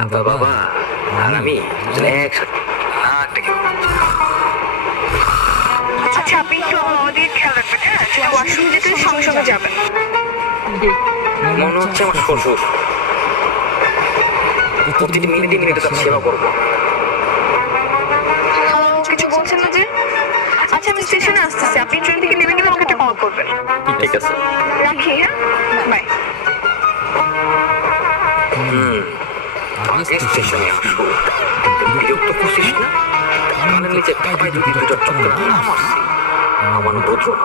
বাবা আর আমি একসাথে আচ্ছা আপনি একটু আমাদের খেয়াল রাখবেন, হ্যাঁ? যদি ওয়াশরুম যেতে সঙ্গে সঙ্গে যাবেন। মনে হচ্ছে আমার শ্বশুর প্রতিটি মিনিটে মিনিটে তার সেবা করবো। কিছু বলছেন না যে? আচ্ছা আমি স্টেশনে আসতেছি, আপনি ট্রেন থেকে নেমে গেলে আমাকে একটা কল করবেন। ঠিক আছে। রাখি, হ্যাঁ, বাই। আগে স্টেশনে আসো, বিরক্ত করছিস না? কানের নিচে ঠাপাই দিবি দুটো চক্কর আমার অনুরোধ রইল।